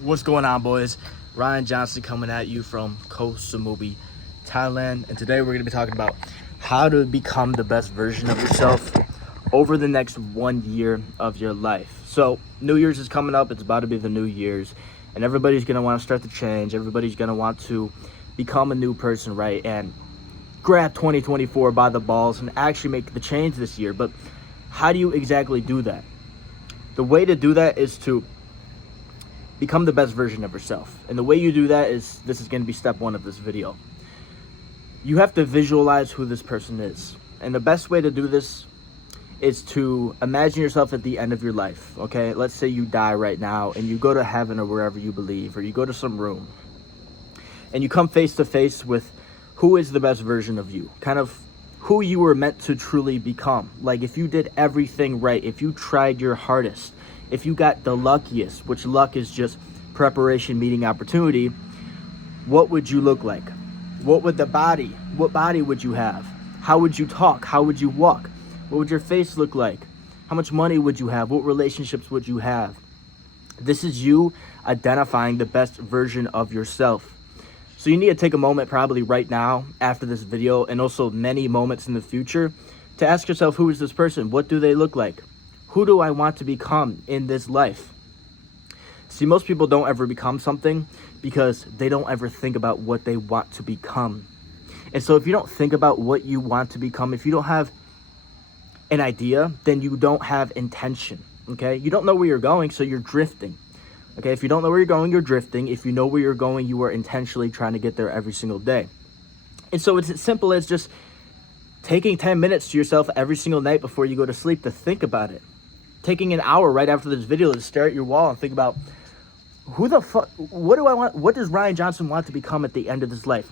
What's going on, boys? Ryan Johnson coming at you from Koh Samui, Thailand, and today we're going to be talking about how to become the best version of yourself over the next 1 year of your life. So New Year's is coming up. It's about to be the New Year's, and everybody's going to want to start to change. Everybody's going to want to become a new person, right? And grab 2024 by the balls and actually make the change this year. But how do you exactly do that? The way to do that is to become the best version of yourself. And the way you do that is, this is going to be step one of this video. You have to visualize who this person is. And the best way to do this is to imagine yourself at the end of your life, okay? Let's say you die right now and you go to heaven or wherever you believe, or you go to some room and you come face to face with who is the best version of you, kind of who you were meant to truly become. Like if you did everything right, if you tried your hardest, if you got the luckiest, which luck is just preparation meeting opportunity, what would you look like? What body would you have? How would you talk? How would you walk? What would your face look like? How much money would you have? What relationships would you have? This is you identifying the best version of yourself. So you need to take a moment probably right now after this video, and also many moments in the future, to ask yourself, who is this person? What do they look like? Who do I want to become in this life? See, most people don't ever become something because they don't ever think about what they want to become. And so if you don't think about what you want to become, if you don't have an idea, then you don't have intention, okay? You don't know where you're going, so you're drifting, okay? If you don't know where you're going, you're drifting. If you know where you're going, you are intentionally trying to get there every single day. And so it's as simple as just taking 10 minutes to yourself every single night before you go to sleep to think about it. Taking an hour right after this video to stare at your wall and think about, who the fuck, what do I want? What does Ryan Johnson want to become at the end of his life?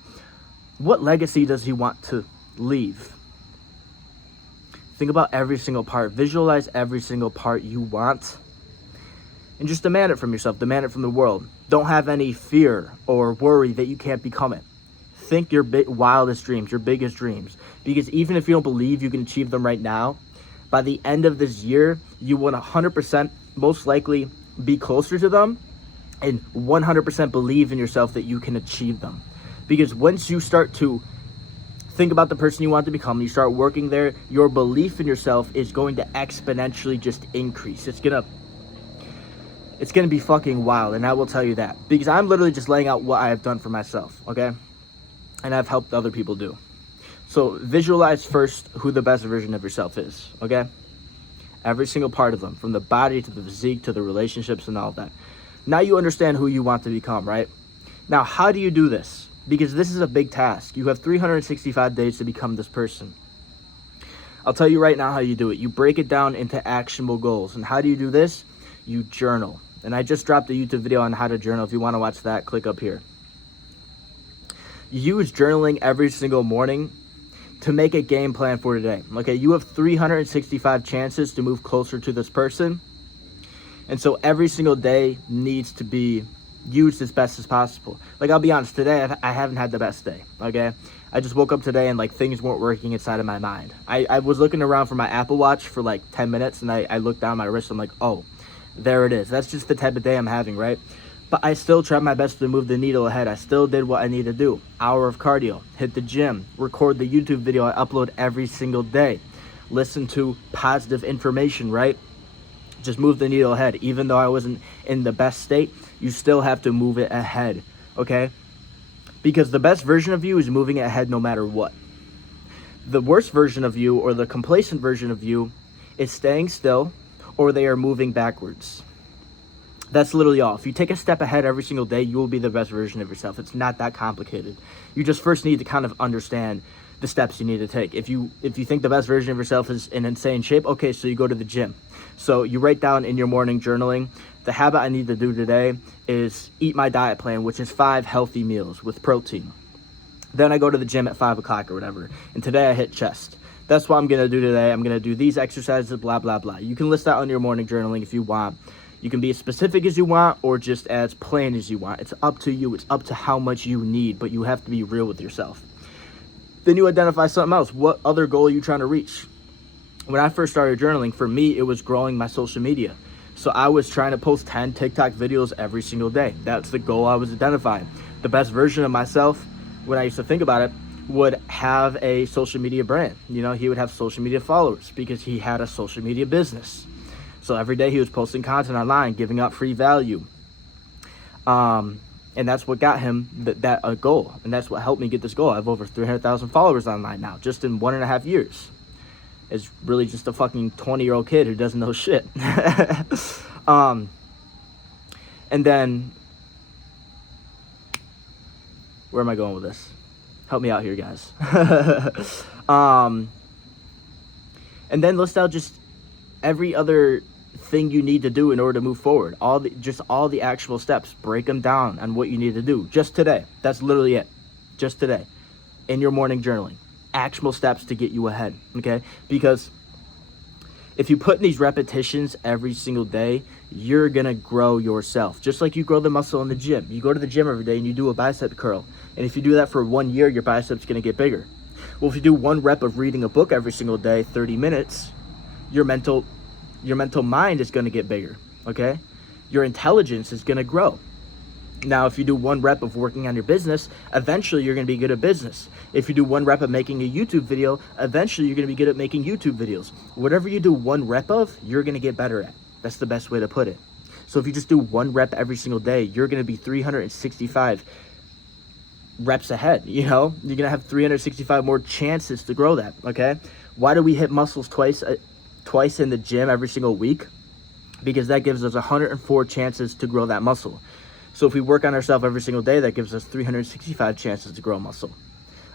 What legacy does he want to leave? Think about every single part. Visualize every single part you want. And just demand it from yourself. Demand it from the world. Don't have any fear or worry that you can't become it. Think your wildest dreams, your biggest dreams. Because even if you don't believe you can achieve them right now, by the end of this year, you will 100% most likely be closer to them, and 100% believe in yourself that you can achieve them. Because once you start to think about the person you want to become, you start working there, your belief in yourself is going to exponentially just increase. It's gonna be fucking wild, and I will tell you that. Because I'm literally just laying out what I have done for myself, okay? And I've helped other people do. So visualize first who the best version of yourself is, okay? Every single part of them, from the body to the physique to the relationships and all that. Now you understand who you want to become, right? Now, how do you do this? Because this is a big task. You have 365 days to become this person. I'll tell you right now how you do it. You break it down into actionable goals. And how do you do this? You journal. And I just dropped a YouTube video on how to journal. If you want to watch that, click up here. You use journaling every single morning to make a game plan for today. Okay, you have 365 chances to move closer to this person. And so every single day needs to be used as best as possible. Like, I'll be honest, today I haven't had the best day, okay? I just woke up today and like things weren't working inside of my mind. I was looking around for my Apple Watch for like 10 minutes and I looked down my wrist. I'm like, oh, there it is. That's just the type of day I'm having, right? But I still tried my best to move the needle ahead. I still did what I need to do. Hour of cardio, hit the gym, record the YouTube video I upload every single day. Listen to positive information, right? Just move the needle ahead. Even though I wasn't in the best state, you still have to move it ahead, okay? Because the best version of you is moving it ahead no matter what. The worst version of you, or the complacent version of you, is staying still, or they are moving backwards. That's literally all. If you take a step ahead every single day, you will be the best version of yourself. It's not that complicated. You just first need to kind of understand the steps you need to take. If you think the best version of yourself is in insane shape, okay, so you go to the gym. So you write down in your morning journaling, the habit I need to do today is eat my diet plan, which is 5 healthy meals with protein. Then I go to the gym at 5 o'clock or whatever. And today I hit chest. That's what I'm going to do today. I'm going to do these exercises, blah, blah, blah. You can list that on your morning journaling if you want. You can be as specific as you want or just as plain as you want. It's up to you. It's up to how much you need, but you have to be real with yourself. Then you identify something else. What other goal are you trying to reach? When I first started journaling, for me, it was growing my social media. So I was trying to post 10 TikTok videos every single day. That's the goal I was identifying. The best version of myself, when I used to think about it, would have a social media brand. You know, he would have social media followers because he had a social media business. So every day he was posting content online, giving out free value. And that's what got him that goal. And that's what helped me get this goal. I have over 300,000 followers online now, just in 1.5 years. It's really just a fucking 20-year-old kid who doesn't know shit. And then, where am I going with this? Help me out here, guys. And then list out just every other thing you need to do in order to move forward. All the actual steps. Break them down on what you need to do. Just today. That's literally it. Just today. In your morning journaling. Actual steps to get you ahead. Okay? Because if you put in these repetitions every single day, you're gonna grow yourself. Just like you grow the muscle in the gym. You go to the gym every day and you do a bicep curl. And if you do that for 1 year, your bicep's gonna get bigger. Well, if you do 1 rep of reading a book every single day, 30 minutes, your mental mind is gonna get bigger, okay? Your intelligence is gonna grow. Now, if you do 1 rep of working on your business, eventually you're gonna be good at business. If you do 1 rep of making a YouTube video, eventually you're gonna be good at making YouTube videos. Whatever you do 1 rep of, you're gonna get better at. That's the best way to put it. So if you just do 1 rep every single day, you're gonna be 365 reps ahead, you know? You're gonna have 365 more chances to grow that, okay? Why do we hit muscles twice in the gym every single week? Because that gives us 104 chances to grow that muscle. So if we work on ourselves every single day, that gives us 365 chances to grow muscle.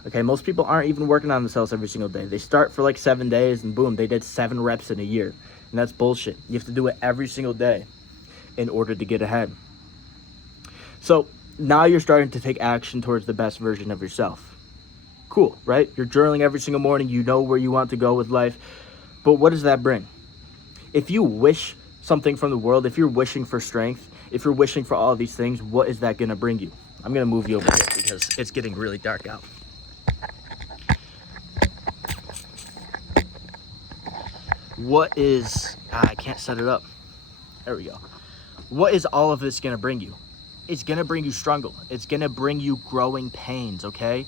Okay, most people aren't even working on themselves every single day. They start for like 7 days and boom, they did 7 reps in a year. And that's bullshit. You have to do it every single day in order to get ahead. So now you're starting to take action towards the best version of yourself. Cool, right? You're journaling every single morning. You know where you want to go with life. But what does that bring? If you wish something from the world, if you're wishing for strength, if you're wishing for all of these things, what is that going to bring you? I'm going to move you over here because it's getting really dark out. What is... I can't set it up. There we go. What is all of this going to bring you? It's going to bring you struggle. It's going to bring you growing pains, okay?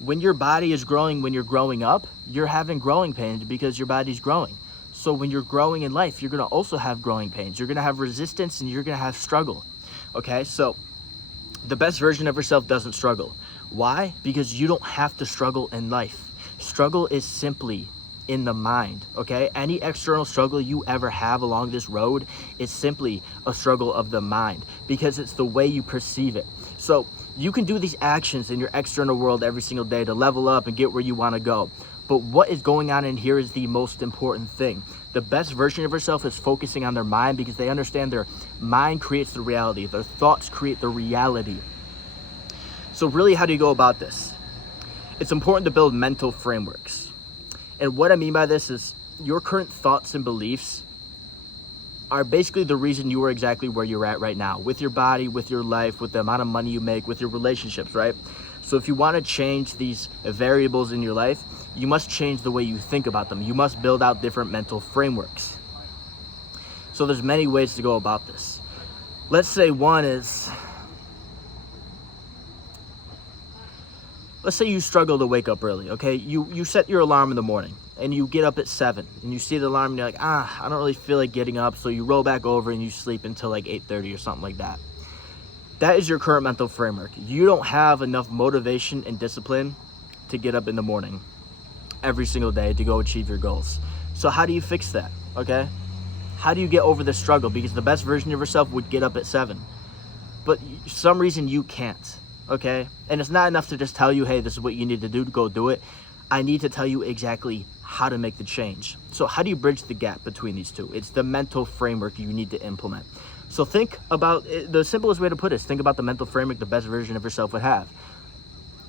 When your body is growing, when you're growing up, you're having growing pains because your body's growing. So when you're growing in life, you're going to also have growing pains. You're going to have resistance and you're going to have struggle, okay? So the best version of yourself doesn't struggle. Why? Because you don't have to struggle in life. Struggle is simply in the mind, okay? Any external struggle you ever have along this road is simply a struggle of the mind because it's the way you perceive it. So you can do these actions in your external world every single day to level up and get where you want to go. But what is going on in here is the most important thing. The best version of yourself is focusing on their mind because they understand their mind creates the reality. Their thoughts create the reality. So really, how do you go about this? It's important to build mental frameworks. And what I mean by this is your current thoughts and beliefs are basically the reason you are exactly where you're at right now, with your body, with your life, with the amount of money you make, with your relationships, right? So if you want to change these variables in your life, you must change the way you think about them. You must build out different mental frameworks. So there's many ways to go about this. Let's say one is, let's say you struggle to wake up early, okay? You set your alarm in the morning and you get up at 7 and you see the alarm and you're like, I don't really feel like getting up. So you roll back over and you sleep until like 8:30 or something like that. That is your current mental framework. You don't have enough motivation and discipline to get up in the morning every single day to go achieve your goals. So how do you fix that, okay? How do you get over this struggle? Because the best version of yourself would get up at 7. But for some reason you can't, okay? And it's not enough to just tell you, hey, this is what you need to do to go do it. I need to tell you exactly how to make the change. So how do you bridge the gap between these two? It's the mental framework you need to implement. So think about, the simplest way to put it is think about the mental framework the best version of yourself would have.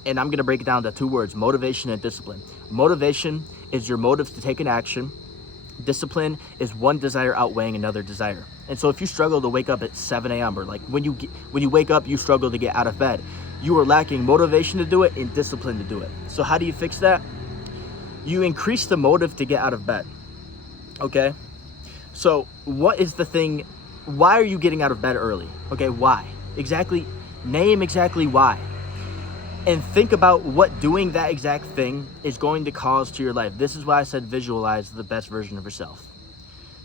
And I'm going to break it down to 2 words, motivation and discipline. Motivation is your motives to take an action. Discipline is one desire outweighing another desire. And so if you struggle to wake up at 7 a.m. or like when you wake up, you struggle to get out of bed, you are lacking motivation to do it and discipline to do it. So how do you fix that? You increase the motive to get out of bed, okay? So what is the thing why are you getting out of bed early? Okay, why? Exactly, name exactly why. And think about what doing that exact thing is going to cause to your life. This is why I said visualize the best version of yourself.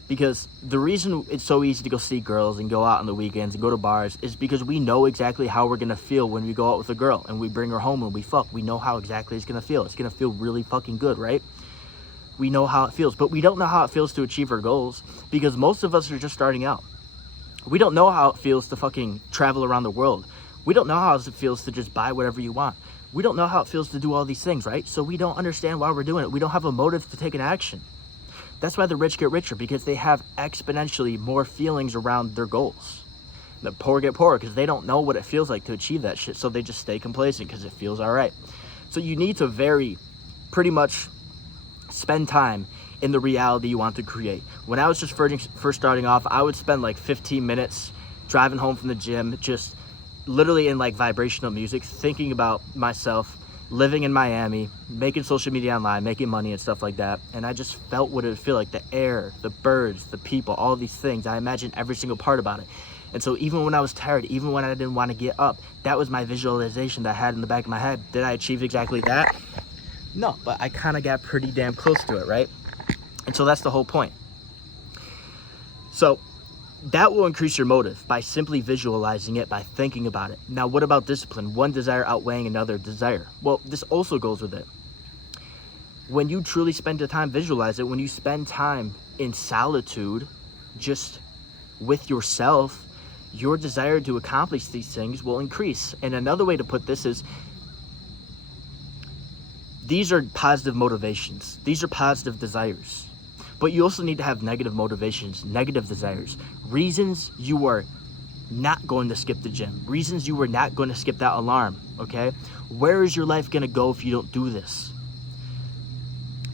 Because the reason it's so easy to go see girls and go out on the weekends and go to bars is because we know exactly how we're going to feel when we go out with a girl and we bring her home and we fuck. We know how exactly it's going to feel. It's going to feel really fucking good, right? We know how it feels, but we don't know how it feels to achieve our goals because most of us are just starting out. We don't know how it feels to fucking travel around the world. We don't know how it feels to just buy whatever you want. We don't know how it feels to do all these things, right? So we don't understand why we're doing it. We don't have a motive to take an action. That's why the rich get richer, because they have exponentially more feelings around their goals. The poor get poorer because they don't know what it feels like to achieve that shit, so they just stay complacent because it feels all right. So you need to pretty much spend time in the reality you want to create. When I was just first starting off, I would spend like 15 minutes driving home from the gym, just literally in like vibrational music, thinking about myself living in Miami, making social media online, making money and stuff like that. And I just felt what it would feel like, the air, the birds, the people, all these things. I imagined every single part about it. And so even when I was tired, even when I didn't want to get up, that was my visualization that I had in the back of my head. Did I achieve exactly that? No, but I kind of got pretty damn close to it, right? And so that's the whole point. So that will increase your motive by simply visualizing it, by thinking about it. Now, what about discipline? One desire outweighing another desire. Well, this also goes with it. When you truly spend the time, visualize it. When you spend time in solitude, just with yourself, your desire to accomplish these things will increase. And another way to put this is, these are positive motivations. These are positive desires. But you also need to have negative motivations, negative desires, reasons you are not going to skip the gym, reasons you are not going to skip that alarm, okay? Where is your life going to go if you don't do this?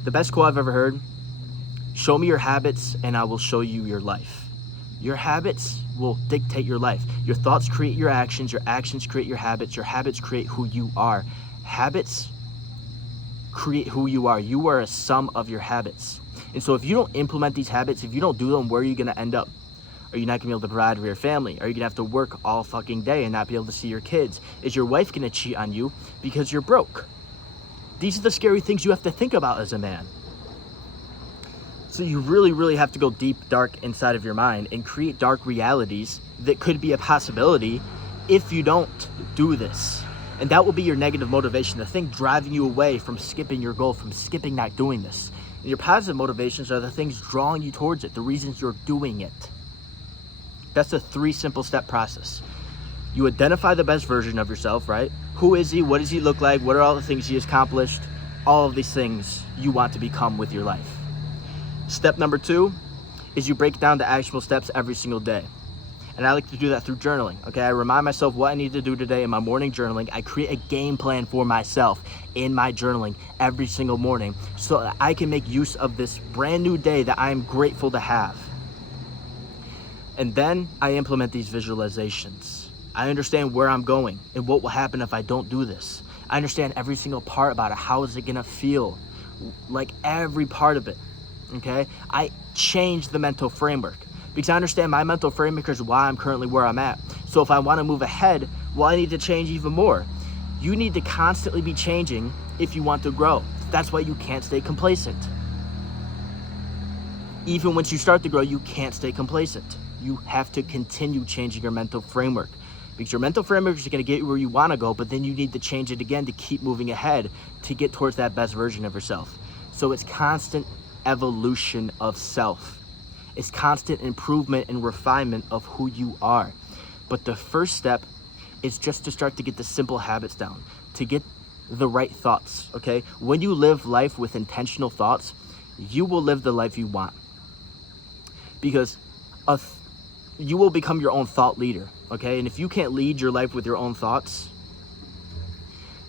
The best quote I've ever heard, show me your habits and I will show you your life. Your habits will dictate your life. Your thoughts create your actions create your habits create who you are. Habits create who you are. You are a sum of your habits. And so if you don't implement these habits, if you don't do them, where are you going to end up? Are you not going to be able to provide for your family? Are you going to have to work all fucking day and not be able to see your kids? Is your wife going to cheat on you because you're broke? These are the scary things you have to think about as a man. So you really, really have to go deep, dark inside of your mind and create dark realities that could be a possibility if you don't do this. And that will be your negative motivation, the thing driving you away from skipping your goal, from skipping not doing this. And your positive motivations are the things drawing you towards it, the reasons you're doing it. That's a 3 simple step process. You identify the best version of yourself, right? Who is he? What does he look like? What are all the things he has accomplished? All of these things you want to become with your life. Step number 2 is you break down the actionable steps every single day. And I like to do that through journaling, okay? I remind myself what I need to do today in my morning journaling. I create a game plan for myself in my journaling every single morning so that I can make use of this brand new day that I am grateful to have. And then I implement these visualizations. I understand where I'm going and what will happen if I don't do this. I understand every single part about it. How is it gonna feel? Like every part of it, okay? I change the mental framework because I understand my mental framework is why I'm currently where I'm at. So if I wanna move ahead, well, I need to change even more. You need to constantly be changing if you want to grow. That's why you can't stay complacent. Even once you start to grow, you can't stay complacent. You have to continue changing your mental framework because your mental framework is going to get you where you want to go, but then you need to change it again to keep moving ahead to get towards that best version of yourself. So it's constant evolution of self. It's constant improvement and refinement of who you are. But the first step is just to start to get the simple habits down, to get the right thoughts, okay? When you live life with intentional thoughts, you will live the life you want. Because you will become your own thought leader, okay? And if you can't lead your life with your own thoughts,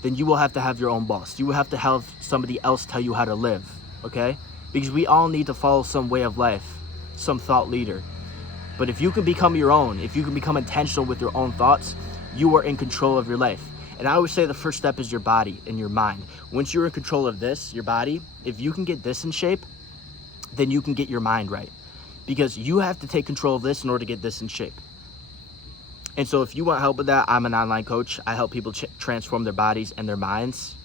then you will have to have your own boss. You will have to have somebody else tell you how to live, okay? Because we all need to follow some way of life, some thought leader. But if you can become your own, if you can become intentional with your own thoughts, you are in control of your life. And I always say the first step is your body and your mind. Once you're in control of this, your body, if you can get this in shape, then you can get your mind right. because you have to take control of this in order to get this in shape. And so if you want help with that, I'm an online coach. I help people transform their bodies and their minds.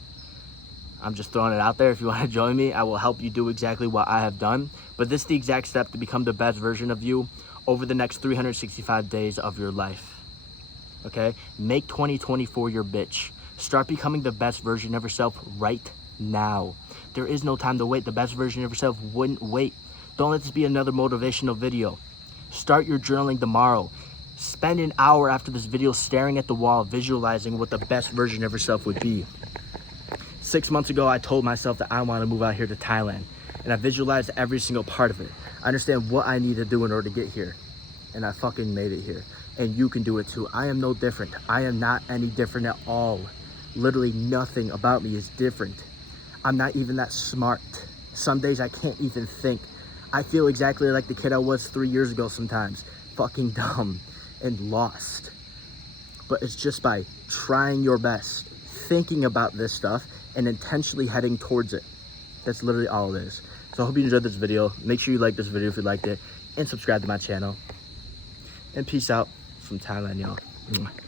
I'm just throwing it out there. If you want to join me, I will help you do exactly what I have done. But this is the exact step to become the best version of you over the next 365 days of your life. Okay? Make 2024 your bitch. Start becoming the best version of yourself right now. There is no time to wait. The best version of yourself wouldn't wait. Don't let this be another motivational video. Start your journaling tomorrow. Spend an hour after this video staring at the wall, visualizing what the best version of yourself would be. 6 months ago, I told myself that I want to move out here to Thailand, and I visualized every single part of it. I understand what I need to do in order to get here, and I fucking made it here. And you can do it too. I am no different. I am not any different at all. Literally nothing about me is different. I'm not even that smart. Some days I can't even think. I feel exactly like the kid I was 3 years ago sometimes. Fucking dumb and lost. But it's just by trying your best, thinking about this stuff, and intentionally heading towards it. That's literally all it is. So I hope you enjoyed this video. Make sure you like this video if you liked it, and subscribe to my channel. And peace out from Thailand, y'all.